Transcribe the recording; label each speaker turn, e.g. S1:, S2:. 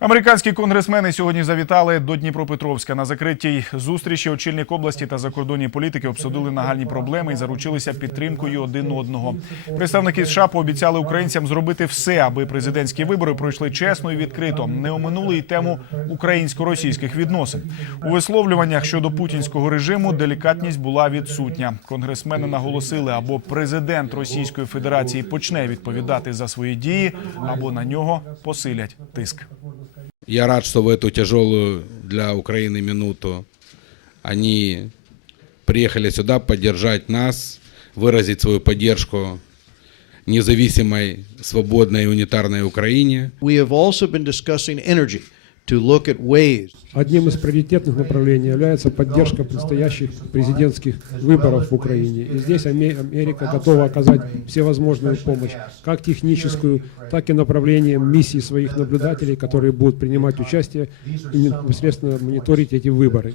S1: Американські конгресмени сьогодні завітали до Дніпропетровська. На закритій зустрічі очільник області та закордонні політики обсудили нагальні проблеми і заручилися підтримкою один одного. Представники США пообіцяли українцям зробити все, аби президентські вибори пройшли чесно і відкрито. Не оминули й тему українсько-російських відносин. У висловлюваннях щодо путінського режиму делікатність була відсутня. Конгресмени наголосили, або президент Російської Федерації почне відповідати за свої дії, або на нього посилять тиск.
S2: Я рад, что в эту тяжелую для Украины минуту они приехали сюда поддержать нас, выразить свою поддержку независимой, свободной и унитарной Украине.
S3: We have also been discussing energy
S4: Одним из приоритетных направлений является поддержка предстоящих президентских выборов в Украине. И здесь Аме- Америка готова оказать всевозможную помощь, как техническую, так и направлением миссий своих наблюдателей, которые будут принимать участие и непосредственно мониторить эти выборы.